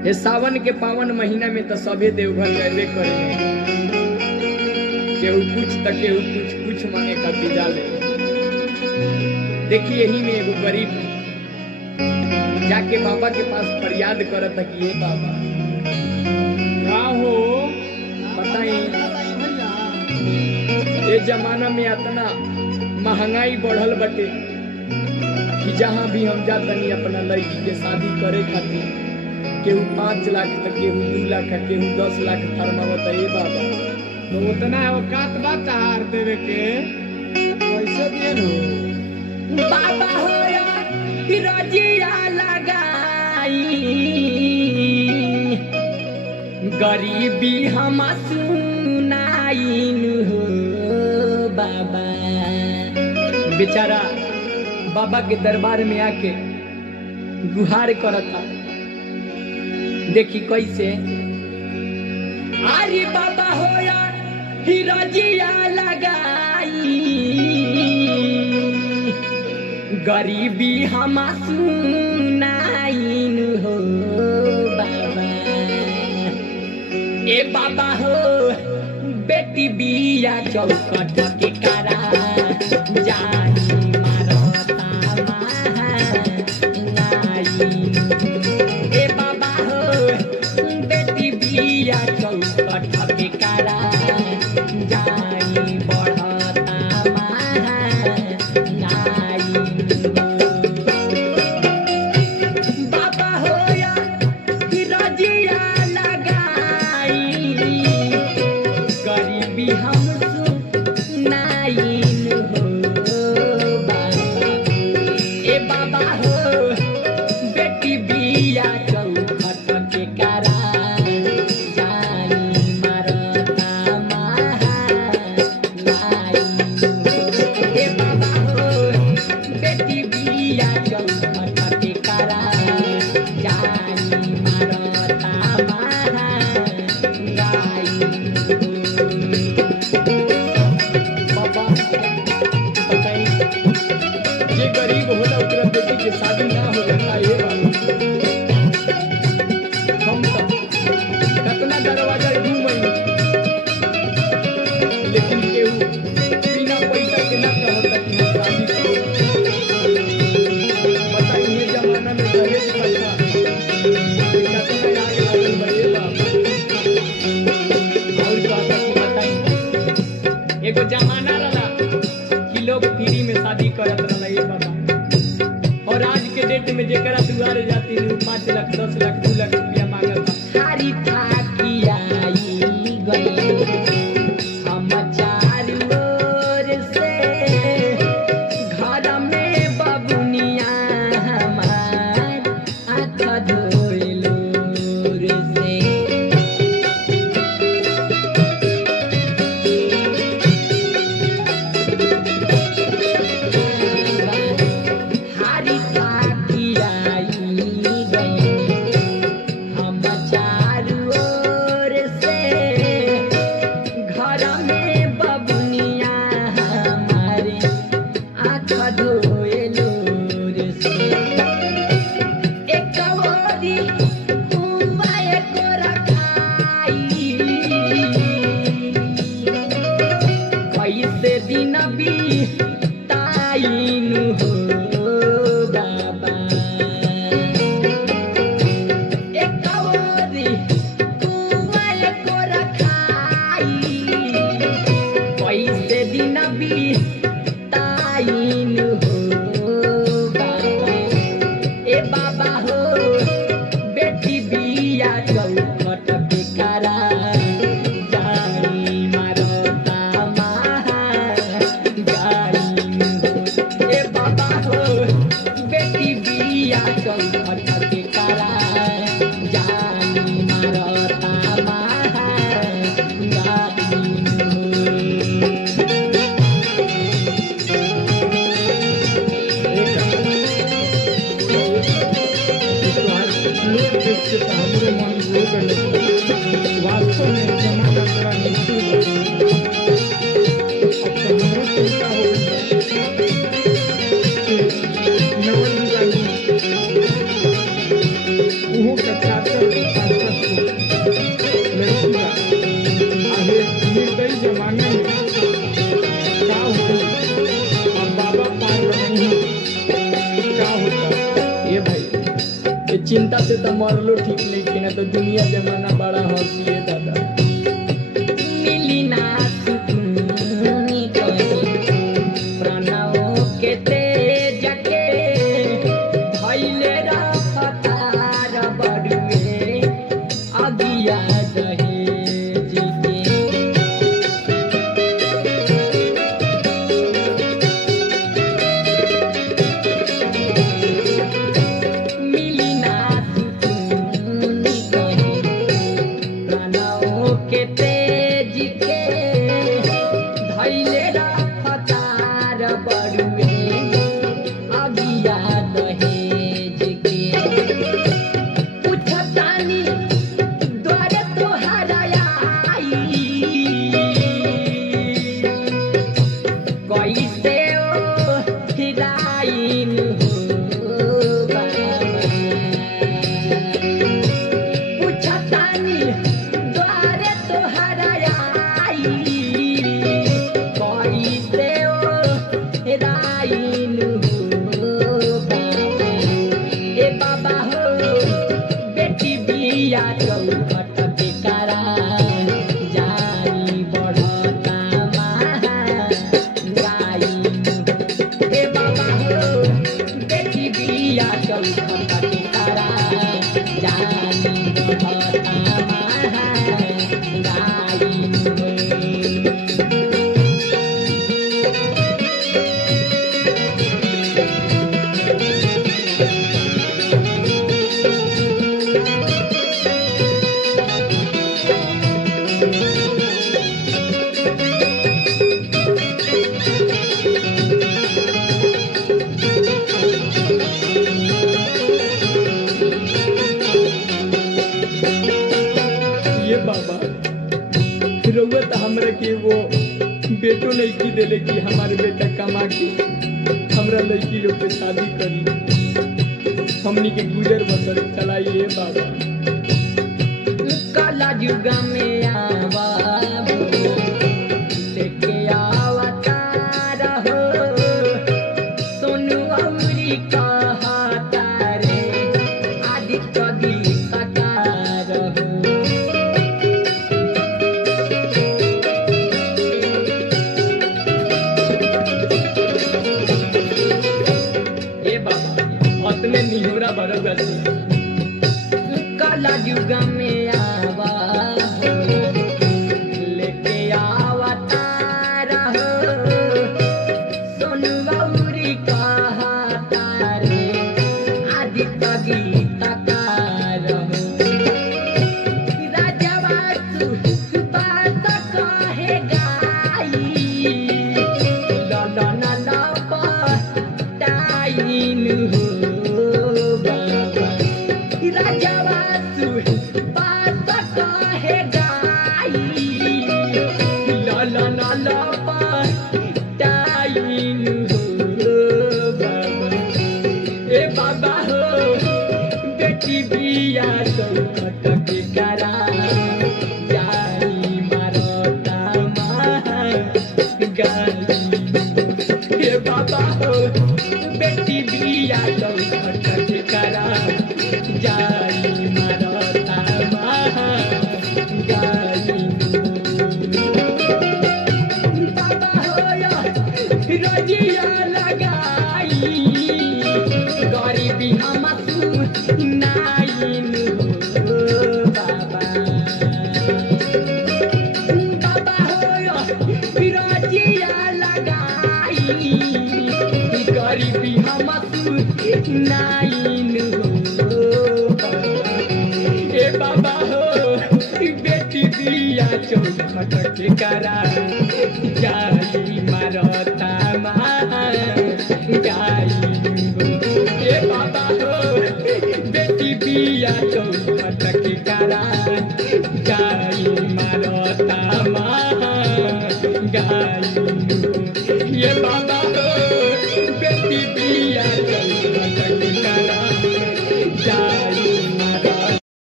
ये सावन के पावन महीना में तो सभे देवघर गए करे, केहू कुछ तो केहू कुछ मांगे खातिर डाले। देखिए यही में एगो गरीब जाके बाबा के पास फरियाद करत है कि ये बाबा क्या हो बताई, ये जमाना में इतना महंगाई बढ़ल बटे कि जहाँ भी हम जातनी अपना लड़की के शादी करे खातिर केहू 5 लाख तक, केहू 2 लाख, केहू 10 लाख फरमावत है। ये बाबा तो उतना औकात बा तार देवे के पैसे दिए नो बाबा होया रजिया लगाई, गरीबी हम सुनाइन हो बाबा। बेचारा बाबा के दरबार में आके गुहार करता, देखी कैसे। अरे बाबा होया रजिया लगाई, गरीबी हम सुनाइन हो बाबा। ए बाबा हो बेटी बिया चौकट के करा जानी मारता महानाइन। ए बाबा हो बेटी बिया चौकट के करा जानी बढ़ता महानाइन। बाबा होया रजिया लगाई, गरीबी हम सुनाइन हो बाबा। ए बाबा हो बेटी बिया चौखट के करा जानी मारता महानाइन। ए बाबा हो बेटी बिया चौखट के करा जानी मारता महानाइन। बाबा बताई जे गरीब होला ओकरा बेटी के शादी ना हो जाता। ये बात हम सब कितना दरवाजा घूमई, लेकिन केहू बिना पैसा के ना कहता कि हम शादी करो। बताई ये जमाना में दहेज प्रथा कितना आग लागल बा। ये बात और बाबा की बताई एगो जमाना रहा कि लोग फ्री में शादी करत रहा। ये बाबा और आज के डेट में जेकरा दुआरे जाती है 5 लाख 10 लाख 2 लाख रुपया मांगता। हारी थाकी आई गई हम चारू ओर से, घर में बबुनिया हमार आँख धोइलो रे से। हारी थाकी आई गई हम चारू ओर से, घर में बबुनिया हमारे आँख धोइलो रे से। एक ओरी हुआ एक रखाई, कैसे दिन बीताइन हो बाबा। एक ओरी हुआ एक रखाई, कैसे दिन बीताइन हो बाबा। ए बाबा हो बेटी बिया चौखट के करा जानी मारता महानाइन हो। ए बाबा हो बेटी बिया चौखट के करा जानी मारता महानाइन हो। लोग देखते तो हमारे मन रो गए। वास्तव में जमाना बड़ा निष्ठुर है। अब तो हमारा चिंता हो गई कि नवल गांधी वो का चाचा चिंता से तो मरलो ठीक नहीं कि ना तो दुनिया जमाना बड़ा हंसिए दादा मिली ना सुकूनी कहीं प्राणों के तेज के धैले रफ्तार बड़ुए अगिया दहेज के मिली ना सुकूनी कहीं प्राणों के तेज के धैले रफ्तार बड़ुए अगिया दहेज के पूछतानी द्वारे तोहरा आई कैसे ओ हिराइन हो बाबा पूछतानी द्वारे तोहरा आई कैसे ओ हिराइन हो बाबा ए बाबा हो बेटी बिया चौखट के करा जाई बढ़ता महंगाई ए बाबा हो बेटी बिया चौखट के करा जाई बढ़ता महंगाई ये बाबा रउआ तो हमरा के वो बेटो नहीं की देले कि हमारे बेटा कमा के हमरा लड़की लोग के शादी करी हमनी के गुजर बसर चलाइए बाबा काला युग में आवा लेके अवतार हो सोनू अउरी कहता रे आदित्य गीतकार हो ए बाबा अपने निहुरा बरोगा से काला युग में आवा लेके अवतार हो सोनू गौरी कहता रे आदित्य गीतकार हो राजवासु बात कहे गाई ललन लपटाइन हो बाबा राजवासु बात कहे गाई ललन लपटाइन हो बाबा ए बाबा हो बेटी बिया चौखट के करा जाई मारता महंगाई ए बाबा हो बेटी बिया चौखट के करा जाई मारता महंगाई बाबा हो रजिया लगाई गरीबी हम नाइन हो बाबा बाबा हो रजिया लगाई गरीबी हम नाइन हो बाबा ए बाबा हो बेटी बिया चौखट के करा जाई मारता महंगाई ए बाबा हो बेटी बिया चौखट के करा